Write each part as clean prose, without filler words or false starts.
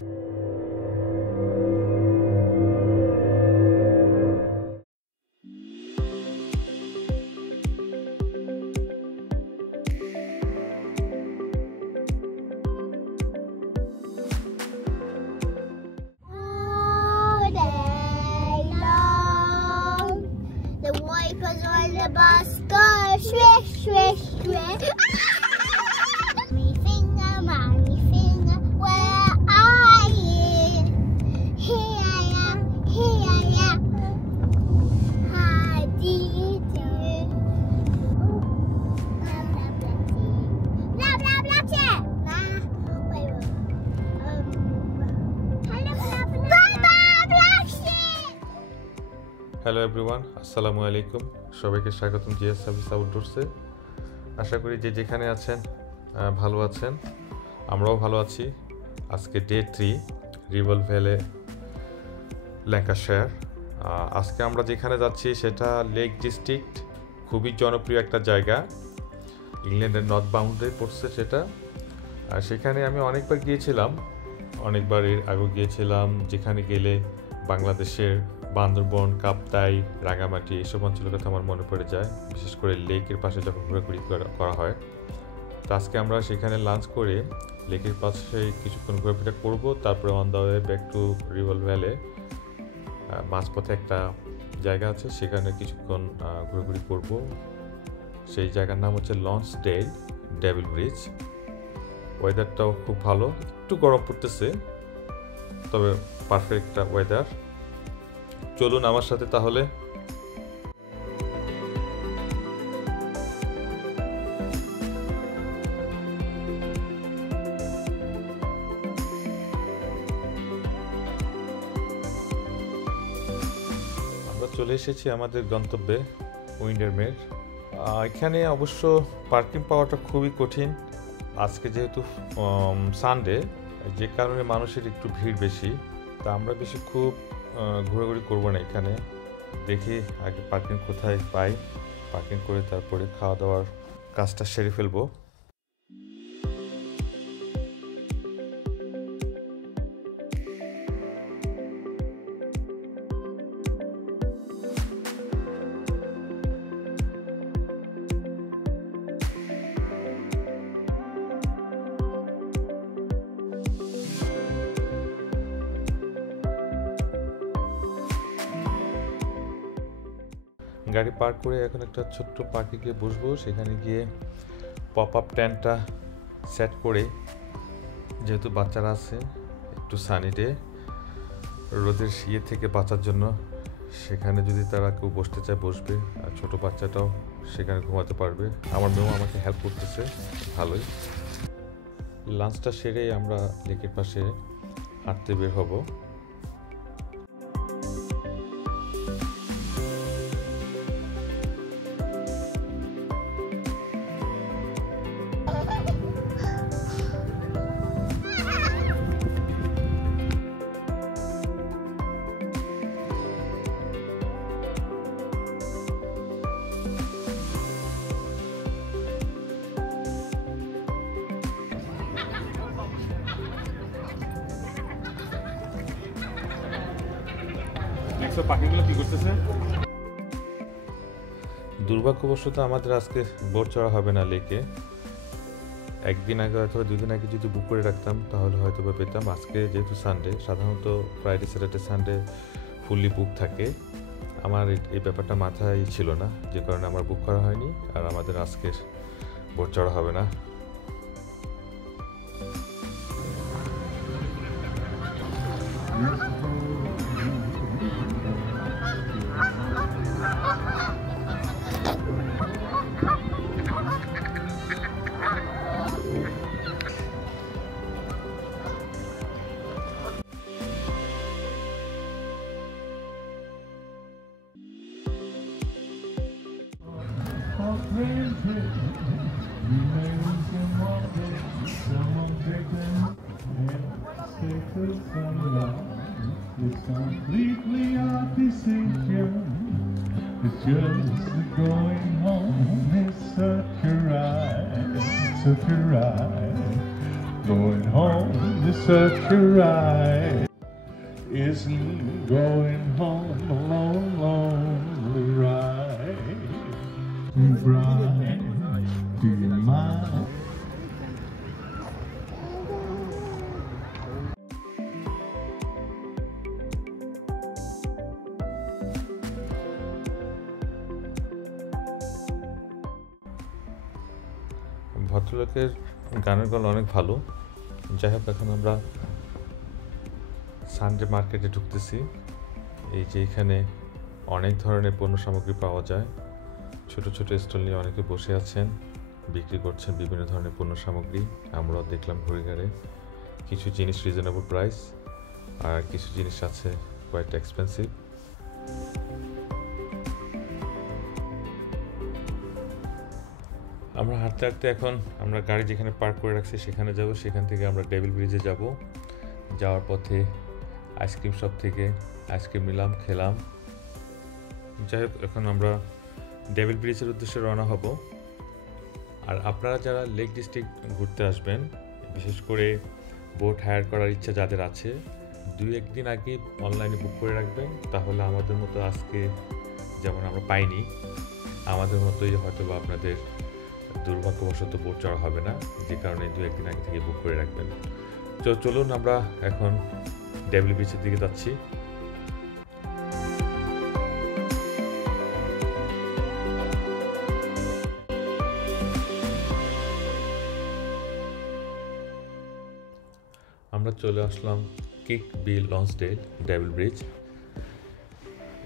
The bus goes swish, swish, swish. Mommy finger, where are you? Here I am, here I am. How do you do? Blah, blah, blah, blah, blah. Wait, hello, blah, blah, blah, hello everyone, আসসালামু আলাইকুম। সবাইকে স্বাগতম GS service আউটডোরসে। আশা করি যে যেখানে আছেন ভালো আছেন, আমরাও ভালো আছি। আজকে ডে 3 রিভার ভ্যালি ল্যাঙ্কাশায়ার। আজকে আমরা যেখানে যাচ্ছি সেটা লেক ডিস্ট্রিক্ট, খুবই জনপ্রিয় একটা জায়গা। ইংল্যান্ডের নর্থ বাউন্ডারি পড়ছে সেটা। আর সেখানে আমি অনেকবার গিয়েছিলাম, অনেকবার এর আগে গিয়েছিলাম, যেখানে গেলে বাংলাদেশের বান্দরবন, কাপ্তাই, রাঙামাটি এসব অঞ্চলের কথা আমার মনে পড়ে যায়, বিশেষ করে লেকের পাশে যখন ঘোরাঘুরি করা হয়। তো আজকে আমরা সেখানে লাঞ্চ করে লেকের পাশে কিছুক্ষণ ঘোরাফেরা করব, তারপরে on the way back to river valley. মাঝপথে একটা জায়গা আছে, সেখানে কিছুক্ষণ ঘোরাঘুরি করব। সেই জায়গার নাম হচ্ছে লঞ্চডেল ডেভিল ব্রিজ। ওয়েদারটাও খুব ভালো, একটু গরম পড়তেছে, তবে পারফেক্ট একটা ওয়েদার। চলুন আমার সাথে তাহলে। আমরা চলে এসেছি আমাদের গন্তব্যে উইন্ডারমের। এখানে অবশ্য পার্কিং পাওয়াটা খুবই কঠিন। আজকে যেহেতু সানডে, যে কারণে মানুষের একটু ভিড় বেশি, তা আমরা বেশি খুব ঘোরাঘুরি করবো না। এখানে দেখি আগে পার্কিং কোথায় পাই, পার্কিং করে তারপরে খাওয়া দাওয়ার কাজটা সেরে ফেলবো। গাড়ি পার্ক করে এখন একটা ছোট্ট পার্কে গিয়ে বসবো। সেখানে গিয়ে পপ আপ টেন্টটা সেট করে, যেহেতু বাচ্চারা আছে, একটু সানি ডে, রোদের ইয়ে থেকে বাঁচার জন্য সেখানে যদি তারা কেউ বসতে চায় বসবে, আর ছোটো বাচ্চাটাও সেখানে ঘুমাতে পারবে। আমার মেয়েও আমাকে হেল্প করতেছে ভালোই। লাঞ্চটা সেরেই আমরা লেকের পাশে হাঁটতে বের হব। দুর্ভাগ্যবশত আমাদের আজকে বোট চড়া হবে না লেকে। একদিন আগে অথবা 2 দিন আগে যদি বুক করে রাখতাম তাহলে হয়তো বা পেতাম। আজকে যেহেতু সানডে, সাধারণত ফ্রাইডে স্যাটারডে সানডে ফুললি বুক থাকে। আমার এই ব্যাপারটা মাথায় ছিল না, যে কারণে আমার বুক করা হয়নি, আর আমাদের আজকের বোট চড়া হবে না। It's completely our decision. It's just going home. It's such a ride, such a ride. Going home such a ride. Isn't going home a long, lonely ride? Bride, do you mind? ভদ্রলোকের গানের গলা অনেক ভালো। যাই হোক, এখন আমরা Sunday মার্কেটে ঢুকতেছি। এই যে এখানে অনেক ধরনের পণ্য সামগ্রী পাওয়া যায়। ছোট ছোট স্টল নিয়ে অনেকে বসে আছেন, বিক্রি করছেন বিভিন্ন ধরনের পণ্য সামগ্রী। আমরাও দেখলাম ঘুরে ঘুরে। কিছু জিনিস রিজনেবল প্রাইস, আর কিছু জিনিস আছে কোয়াইট এক্সপেন্সিভ। আমরা হাঁটতে হাঁটতে এখন আমরা গাড়ি যেখানে পার্ক করে রাখছি সেখানে যাব। সেখান থেকে আমরা ডেভিল ব্রিজে যাব। যাওয়ার পথে আইসক্রিম শপ থেকে আইসক্রিম নিলাম, খেলাম। যাই হোক, এখন আমরা ডেভিল ব্রিজের উদ্দেশ্যে রওনা হব। আর আপনারা যারা লেক ডিস্ট্রিক্ট ঘুরতে আসবেন, বিশেষ করে বোট হায়ার করার ইচ্ছা যাদের আছে, 2-1 দিন আগে অনলাইনে বুক করে রাখবেন। তাহলে আমাদের মতো আজকে যেমন আমরা পাইনি, আমাদের মতোই হয়তো বা আপনাদের দুর্ভাগ্যবশত বোট চড়া হবে না, যে কারণে 2-1 দিন আগে থেকে বুক করে রাখবেন। তো চলুন আমরা এখন ডেভিল ব্রিজের দিকে যাচ্ছি। আমরা চলে আসলাম কিক বি লঞ্চডেল ডেভিল ব্রিজ।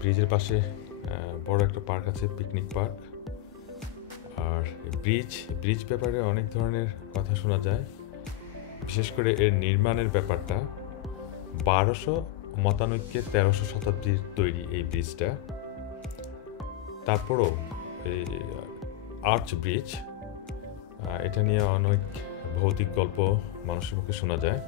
ব্রিজের পাশে বড় একটা পার্ক আছে, পিকনিক পার্ক। আর ব্রিজ ব্যাপারে অনেক ধরনের কথা শোনা যায়, বিশেষ করে এর নির্মাণের ব্যাপারটা। 1299 1300 শতাব্দীর তৈরি এই ব্রিজটা। তারপরও এই আর্চ ব্রিজ, এটা নিয়ে অনেক ভৌতিক গল্প মানুষের মুখে শোনা যায়।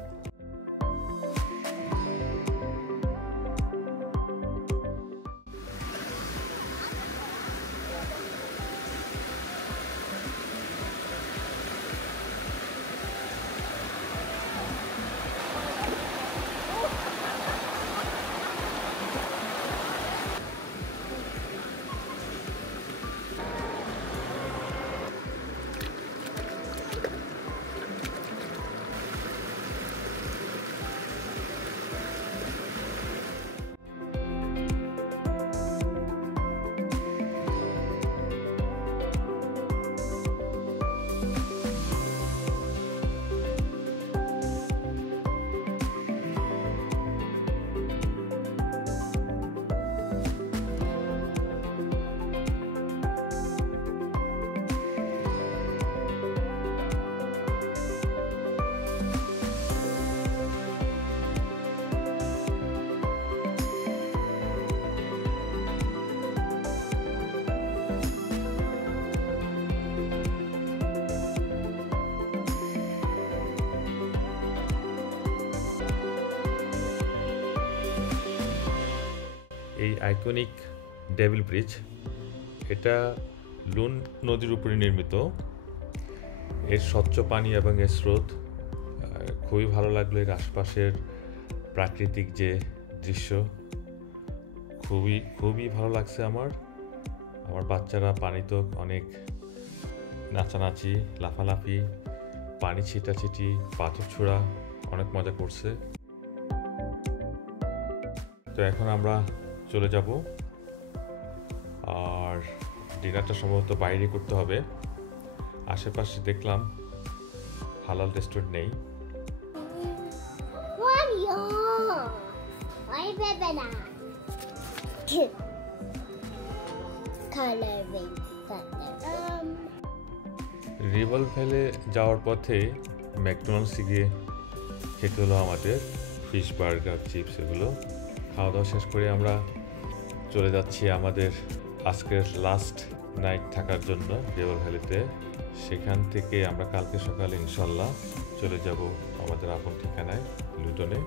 এই আইকনিক ডেভিল ব্রিজ, এটা লুন নদীর উপরে নির্মিত। এর স্বচ্ছ পানি এবং এর স্রোত খুবই ভালো লাগলো। এর আশপাশের প্রাকৃতিক যে দৃশ্য খুবই ভালো লাগছে আমার। বাচ্চারা পানিতে অনেক নাচানাচি, লাফালাফি, পানি ছিটাছিটি, পাথর ছোড়া, অনেক মজা করছে। তো এখন আমরা চলে যাব, আর ডিনারটা সম্ভবত বাইরে করতে হবে। আশেপাশে দেখলাম হালাল রেস্টুরেন্ট নেই। রিভার ভ্যালি যাওয়ার পথে ম্যাকডোনাল্ডসে গিয়ে খেতে হলো আমাদের ফিশ বার্গার, চিপস। এগুলো খাওয়া দাওয়া শেষ করে আমরা চলে যাচ্ছি আমাদের আজকের লাস্ট নাইট থাকার জন্য রিভার ভ্যালিতে। সেখান থেকে আমরা কালকে সকালে ইনশাল্লাহ চলে যাব আমাদের আপন ঠিকানায় লুটনে।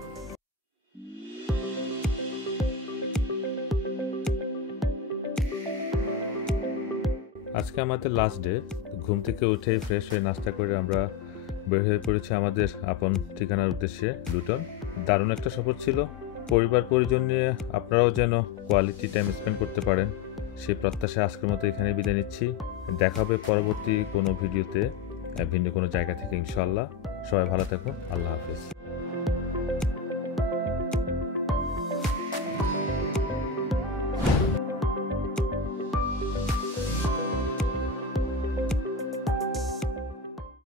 আজকে আমাদের লাস্ট ডে। ঘুম থেকে উঠেই ফ্রেশ হয়ে নাস্তা করে আমরা বের হয়ে পড়েছে আমাদের আপন ঠিকানার উদ্দেশ্যে লুটন। দারুণ একটা সফর ছিল। পরিবার পরিজন নিয়ে আপনারাও যেন কোয়ালিটি টাইম স্পেন্ড করতে পারেন সেই প্রত্যাশায় আজকের মতো এখানে বিদায় নিচ্ছি। দেখা হবে পরবর্তী কোনো ভিডিওতে ভিন্ন কোনো জায়গা থেকে ইনশাআল্লাহ। সবাই ভালো থাকুন। আল্লাহ হাফেজ।